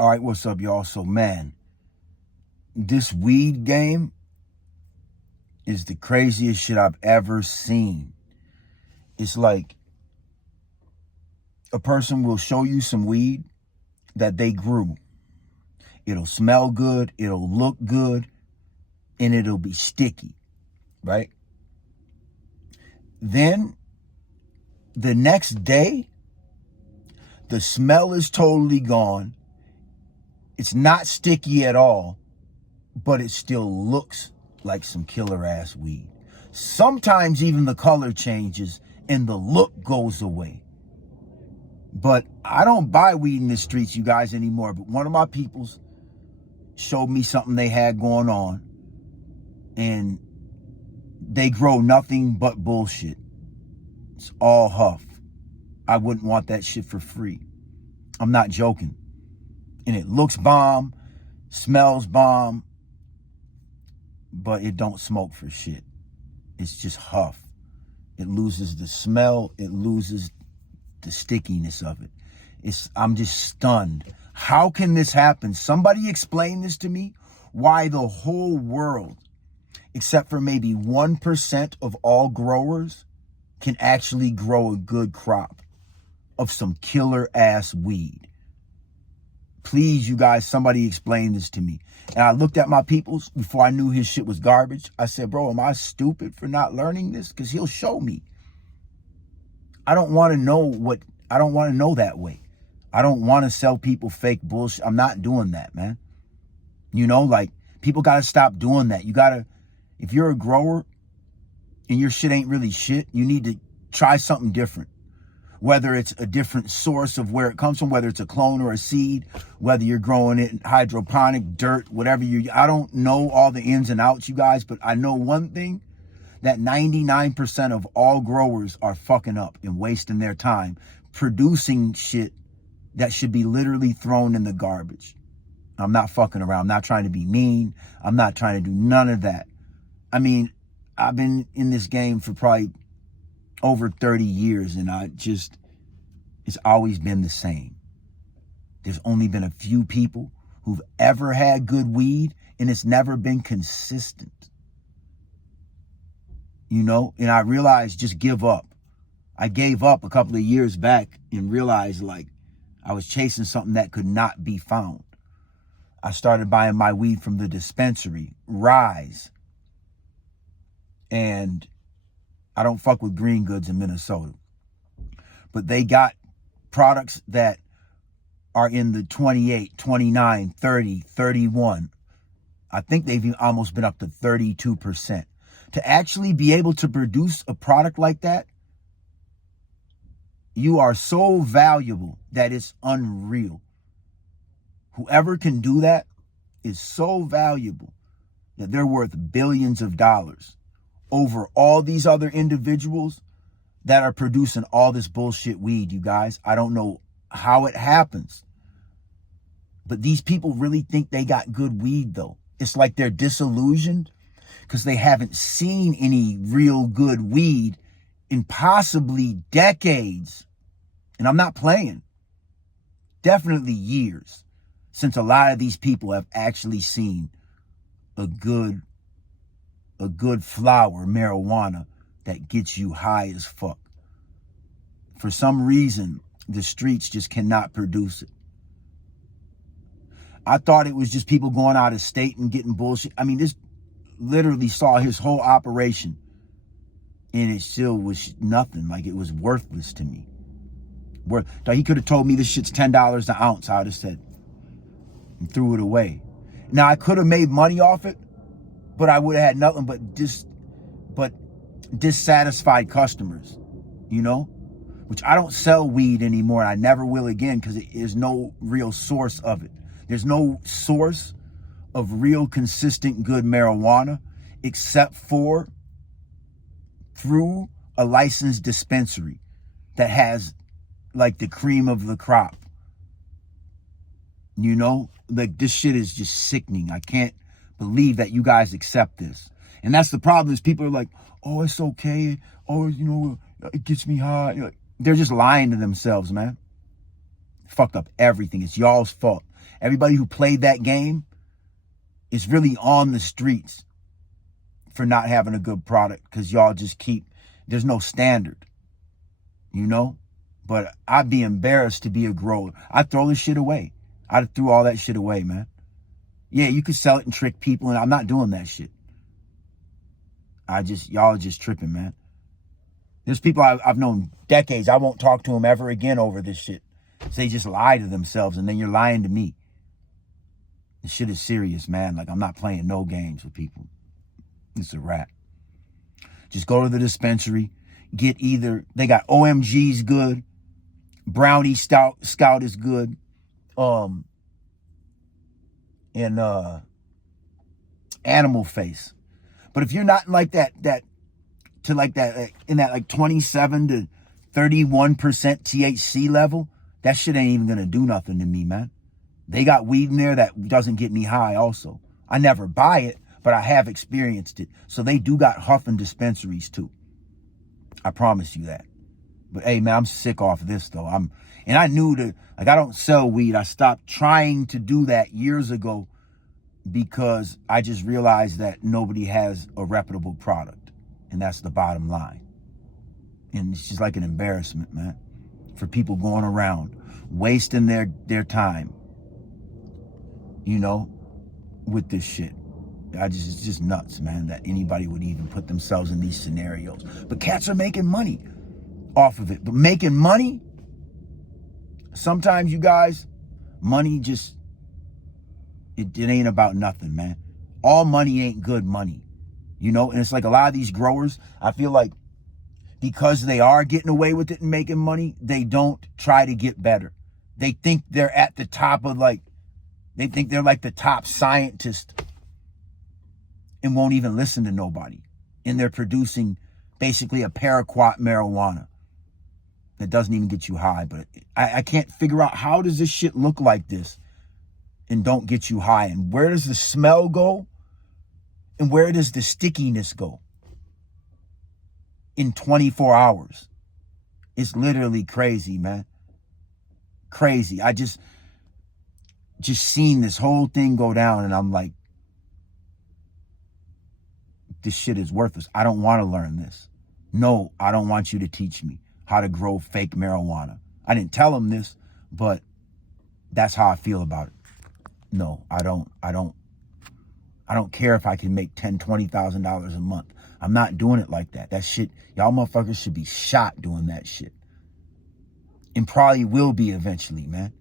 All right, what's up, y'all? So, man, this weed game is the craziest shit I've ever seen. It's like a person will show you some weed that they grew. It'll smell good, it'll look good, and it'll be sticky, right? Then the next day, the smell is totally gone. It's not sticky at all, but it still looks like some killer ass weed. Sometimes even the color changes and the look goes away. But I don't buy weed in the streets, you guys, anymore. But one of my peoples showed me something they had going on, and they grow nothing but bullshit. It's all huff. I wouldn't want that shit for free. I'm not joking. And it looks bomb, smells bomb, but it don't smoke for shit. It's just huff. It loses the smell. It loses the stickiness of it. I'm just stunned. How can this happen? Somebody explain this to me. Why the whole world, except for maybe 1% of all growers, can actually grow a good crop of some killer ass weed. Please, you guys, somebody explain this to me. And I looked at my peoples before I knew his shit was garbage. I said, bro, am I stupid for not learning this? Because he'll show me. I don't want to know that way. I don't want to sell people fake bullshit. I'm not doing that, man. You know, like, people got to stop doing that. You got to, if you're a grower and your shit ain't really shit, you need to try something different. Whether it's a different source of where it comes from, whether it's a clone or a seed, whether you're growing it in hydroponic, dirt, whatever I don't know all the ins and outs, you guys, but I know one thing, that 99% of all growers are fucking up and wasting their time producing shit that should be literally thrown in the garbage. I'm not fucking around. I'm not trying to be mean. I'm not trying to do none of that. I mean, I've been in this game for probably over 30 years, and it's always been the same. There's only been a few people who've ever had good weed, and it's never been consistent. You know, and I realized, just give up. I gave up a couple of years back and realized, like, I was chasing something that could not be found. I started buying my weed from the dispensary, Rise. And I don't fuck with Green Goods in Minnesota. But they got products that are in the 28, 29, 30, 31. I think they've almost been up to 32%. To actually be able to produce a product like that, you are so valuable that it's unreal. Whoever can do that is so valuable that they're worth billions of dollars over all these other individuals that are producing all this bullshit weed, you guys. I don't know how it happens, but these people really think they got good weed, though. It's like they're disillusioned because they haven't seen any real good weed in possibly decades. And I'm not playing. Definitely years since a lot of these people have actually seen a good flower, marijuana, that gets you high as fuck. For some reason, the streets just cannot produce it. I thought it was just people going out of state and getting bullshit. I mean, this literally saw his whole operation, and it still was nothing. Like, it was worthless to me. He could have told me this shit's $10 an ounce. I would have said, and threw it away. Now, I could have made money off it, but I would have had nothing but dissatisfied customers, you know? Which, I don't sell weed anymore, and I never will again, because there's no real source of it. There's no source of real, consistent, good marijuana except for through a licensed dispensary that has, like, the cream of the crop. You know? Like, this shit is just sickening. I can't believe that you guys accept this. And that's the problem, is people are like, oh, it's okay. Oh, you know, it gets me high. They're just lying to themselves, man. Fucked up everything. It's y'all's fault. Everybody who played that game is really on the streets for not having a good product because y'all just there's no standard, you know? But I'd be embarrassed to be a grower. I'd throw this shit away. I'd threw all that shit away, man. Yeah, you could sell it and trick people, and I'm not doing that shit. Y'all are just tripping, man. There's people I've known decades. I won't talk to them ever again over this shit. So they just lie to themselves, and then you're lying to me. This shit is serious, man. Like, I'm not playing no games with people. It's a wrap. Just go to the dispensary. Get they got OMG's good. Brownie Scout is good. And Animal Face. But if you're not like that in that like 27 to 31% THC level, that shit ain't even gonna do nothing to me, man. They got weed in there that doesn't get me high also. I never buy it, but I have experienced it. So they do got huffing dispensaries too. I promise you that. But hey, man, I'm sick off this though. And I knew that, like, I don't sell weed. I stopped trying to do that years ago because I just realized that nobody has a reputable product. And that's the bottom line. And it's just like an embarrassment, man, for people going around wasting their time, you know, with this shit. It's just nuts, man, that anybody would even put themselves in these scenarios. But cats are making money off of it. But making money, sometimes, you guys, money just, it ain't about nothing, man. All money ain't good money, you know? And it's like a lot of these growers, I feel like because they are getting away with it and making money, they don't try to get better. They think they're at the top of they think they're like the top scientist and won't even listen to nobody. And they're producing basically a paraquat marijuana that doesn't even get you high. But I can't figure out, how does this shit look like this and don't get you high? And where does the smell go? And where does the stickiness go in 24 hours? It's literally crazy, man. Crazy. I just seen this whole thing go down, and I'm like, this shit is worthless. I don't want to learn this. No, I don't want you to teach me how to grow fake marijuana. I didn't tell him this, but that's how I feel about it. No, I don't care if I can make $10,000, $20,000 a month. I'm not doing it like that. That shit, y'all motherfuckers should be shot doing that shit. And probably will be eventually, man.